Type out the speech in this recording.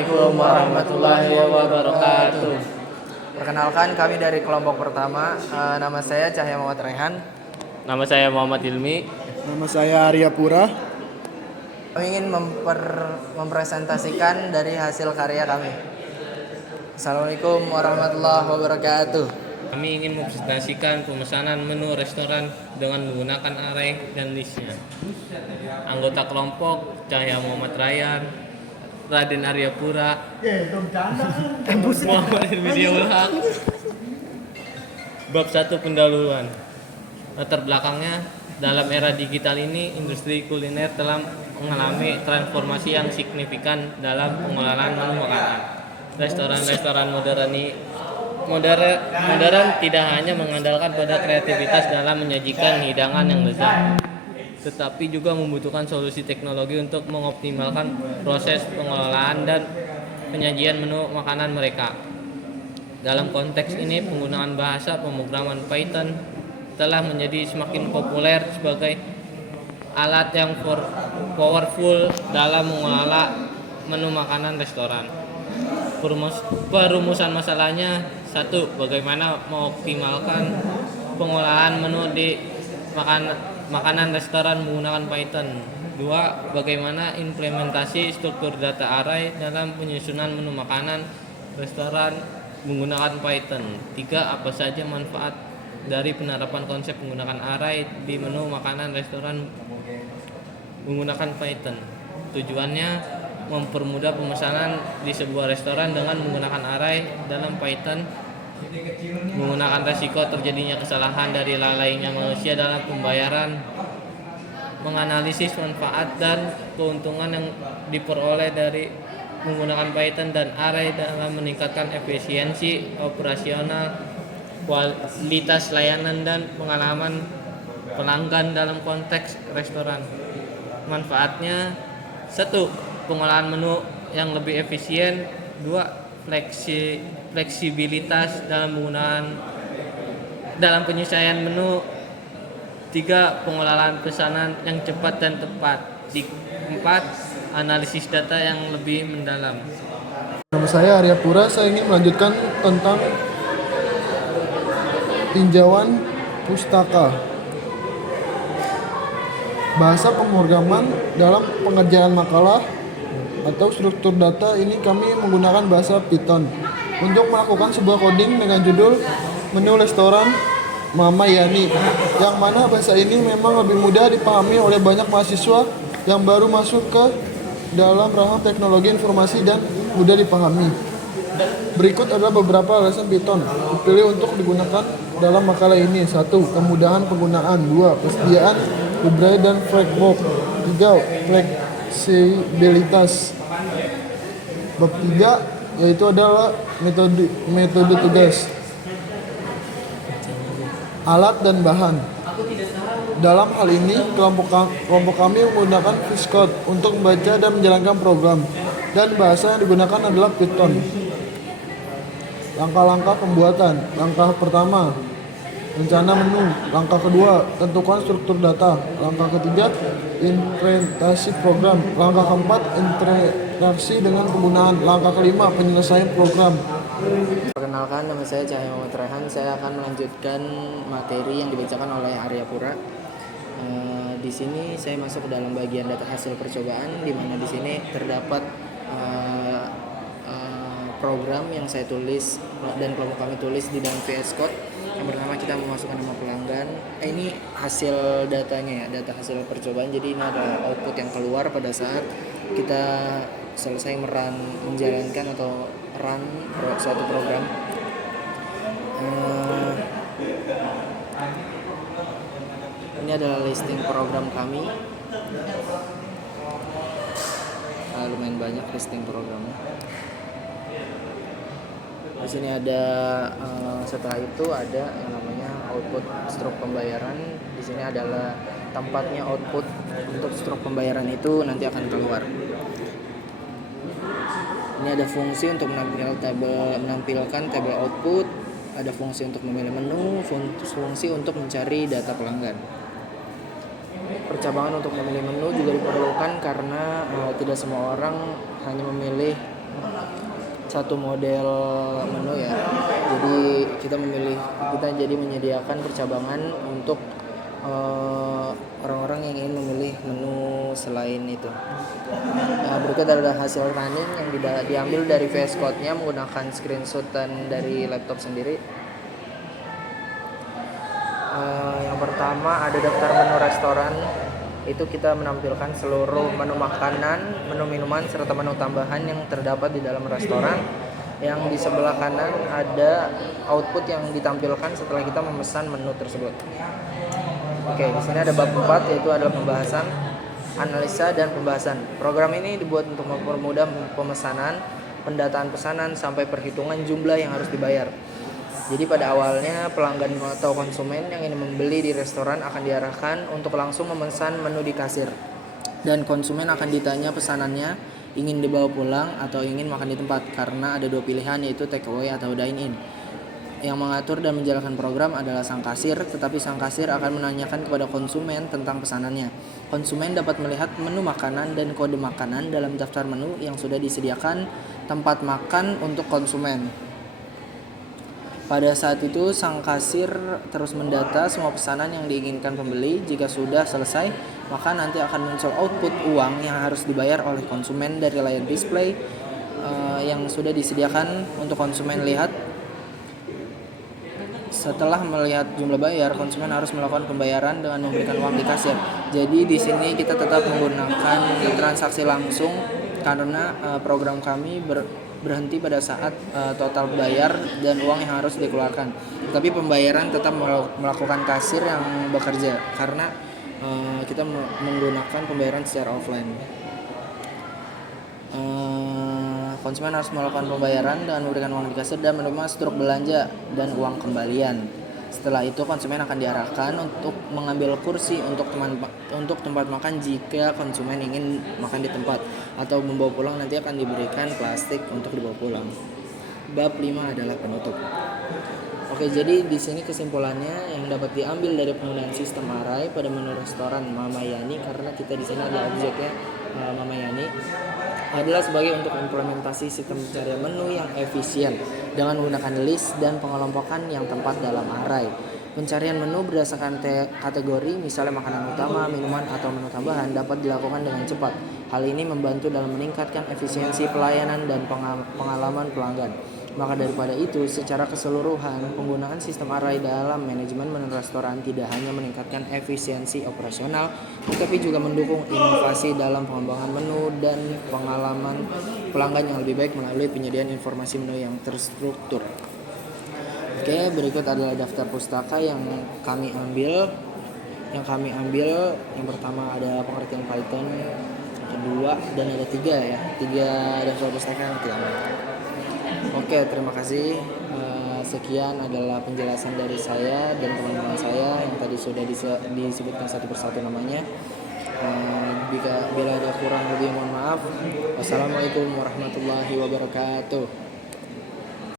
Assalamualaikum warahmatullahi wabarakatuh. Perkenalkan, kami dari kelompok pertama. Nama saya Cahya Muhammad Rehan. Nama saya Muhammad Ilmi. Nama saya Arya Pura. Kami ingin mempresentasikan dari hasil karya kami. Assalamualaikum warahmatullahi wabarakatuh. Kami ingin mempresentasikan pemesanan menu restoran dengan menggunakan array dan listnya. Anggota kelompok Cahya Muhammad Ryan, Raden Arya Pura, Muhammad Ilmi Diaul Haq. Bab 1 pendahuluan. Latar belakangnya, dalam era digital ini, industri kuliner telah mengalami transformasi yang signifikan dalam pengelolaan menu makanan. Restoran-restoran modern tidak hanya mengandalkan pada kreativitas dalam menyajikan hidangan yang lezat, tetapi juga membutuhkan solusi teknologi untuk mengoptimalkan proses pengelolaan dan penyajian menu makanan mereka. Dalam konteks ini, penggunaan bahasa pemrograman Python telah menjadi semakin populer sebagai alat yang powerful dalam mengelola menu makanan restoran. Perumusan masalahnya: 1. Bagaimana mengoptimalkan pengolahan menu di makanan restoran menggunakan Python. 2. Bagaimana implementasi struktur data array dalam penyusunan menu makanan restoran menggunakan Python. 3. Apa saja manfaat dari penerapan konsep menggunakan array di menu makanan restoran menggunakan Python. Tujuannya mempermudah pemesanan di sebuah restoran dengan menggunakan array dalam Python, menggunakan resiko terjadinya kesalahan dari lalainya manusia dalam pembayaran, menganalisis manfaat dan keuntungan yang diperoleh dari menggunakan Python dan array dalam meningkatkan efisiensi operasional, kualitas layanan dan pengalaman pelanggan dalam konteks restoran. Manfaatnya: 1. Pengolahan menu yang lebih efisien. 2. Fleksibilitas dalam penyelesaian menu. 3. Pengolahan pesanan yang cepat dan tepat. 4. Analisis data yang lebih mendalam. Nama saya Arya Pura. Saya ingin melanjutkan tentang tinjauan pustaka. Bahasa pemrograman dalam pengerjaan makalah atau struktur data ini kami menggunakan bahasa Python untuk melakukan sebuah coding dengan judul menu restoran Mama Yani, yang mana bahasa ini memang lebih mudah dipahami oleh banyak mahasiswa yang baru masuk ke dalam ranah teknologi informasi dan mudah dipahami. Berikut adalah beberapa alasan Python dipilih untuk digunakan dalam makalah ini. 1. Kemudahan penggunaan. 2. Persediaan library dan framework. 3. Fleksibilitas. Bab 3 yaitu adalah metode tugas, alat dan bahan. Dalam hal ini, kelompok kami menggunakan VS Code untuk membaca dan menjalankan program, dan bahasa yang digunakan adalah Python. Langkah-langkah pembuatan. Langkah pertama, rencana menu. Langkah kedua, tentukan struktur data. Langkah ketiga, implementasi program. Langkah keempat, interaksi dengan penggunaan. Langkah kelima, penyelesaian program. Perkenalkan, nama saya Cahya Muhammad Rehan. Saya akan melanjutkan materi yang dibacakan oleh Arya Pura. Di sini saya masuk ke dalam bagian data hasil percobaan, di mana di sini terdapat program yang saya tulis dan kelompok kami tulis di dalam VS Code. Yang pertama, kita memasukkan nama pelanggan. Ini hasil datanya ya, data hasil percobaan. Jadi ini adalah output yang keluar pada saat kita selesai menjalankan atau run suatu program. Ini adalah listing program kami. Lumayan banyak listing programnya. Di sini ada setelah itu ada yang namanya output struk pembayaran. Di sini adalah tempatnya output untuk struk pembayaran itu nanti akan keluar. Ini ada fungsi untuk menampilkan tabel output, ada fungsi untuk memilih menu, fungsi untuk mencari data pelanggan. Percabangan untuk memilih menu juga diperlukan karena tidak semua orang hanya memilih satu model menu ya. Jadi kita jadi menyediakan percabangan untuk orang-orang yang ingin memilih menu selain itu. Nah, berikut adalah hasil running yang diambil dari VS Code-nya menggunakan screenshotan dari laptop sendiri. Yang pertama ada daftar menu restoran. Itu kita menampilkan seluruh menu makanan, menu minuman, serta menu tambahan yang terdapat di dalam restoran. Yang di sebelah kanan ada output yang ditampilkan setelah kita memesan menu tersebut. Oke, di sini ada bab 4 yaitu adalah pembahasan, analisa, dan pembahasan. Program ini dibuat untuk mempermudah pemesanan, pendataan pesanan, sampai perhitungan jumlah yang harus dibayar. Jadi pada awalnya pelanggan atau konsumen yang ingin membeli di restoran akan diarahkan untuk langsung memesan menu di kasir. Dan konsumen akan ditanya pesanannya ingin dibawa pulang atau ingin makan di tempat, karena ada 2 pilihan yaitu take away atau dine in. Yang mengatur dan menjalankan program adalah sang kasir, tetapi sang kasir akan menanyakan kepada konsumen tentang pesanannya. Konsumen dapat melihat menu makanan dan kode makanan dalam daftar menu yang sudah disediakan tempat makan untuk konsumen. Pada saat itu, sang kasir terus mendata semua pesanan yang diinginkan pembeli. Jika sudah selesai, maka nanti akan muncul output uang yang harus dibayar oleh konsumen dari layar display yang sudah disediakan untuk konsumen lihat. Setelah melihat jumlah bayar, konsumen harus melakukan pembayaran dengan memberikan uang di kasir. Jadi di sini kita tetap menggunakan transaksi langsung karena program kami berhenti pada saat total bayar dan uang yang harus dikeluarkan. Tapi pembayaran tetap melakukan kasir yang bekerja karena kita menggunakan pembayaran secara offline. Konsumen harus melakukan pembayaran dengan memberikan uang di kasir dan menerima struk belanja dan uang kembalian. Setelah itu konsumen akan diarahkan untuk mengambil kursi untuk tempat makan jika konsumen ingin makan di tempat, atau membawa pulang nanti akan diberikan plastik untuk dibawa pulang. Bab 5 adalah penutup. Oke, jadi di sini kesimpulannya yang dapat diambil dari penggunaan sistem array pada menu restoran Mama Yani, karena kita di sini ada objeknya Mama Yani, adalah sebagai untuk implementasi sistem pencarian menu yang efisien dengan menggunakan list dan pengelompokan yang tepat dalam array. Pencarian menu berdasarkan kategori, misalnya makanan utama, minuman, atau menu tambahan, dapat dilakukan dengan cepat. Hal ini membantu dalam meningkatkan efisiensi pelayanan dan pengalaman pelanggan. Maka daripada itu, secara keseluruhan, penggunaan sistem array dalam manajemen menu restoran tidak hanya meningkatkan efisiensi operasional, tetapi juga mendukung inovasi dalam pengembangan menu dan pengalaman pelanggan yang lebih baik melalui penyediaan informasi menu yang terstruktur. Oke, berikut adalah daftar pustaka yang kami ambil. Yang pertama ada pengertian Python, kedua dan ada 3 daftar pustaka yang kita ambil. Oke, terima kasih. Sekian adalah penjelasan dari saya dan teman-teman saya yang tadi sudah disebutkan satu persatu namanya. Bila ada kurang lebih mohon maaf. Wassalamualaikum warahmatullahi wabarakatuh.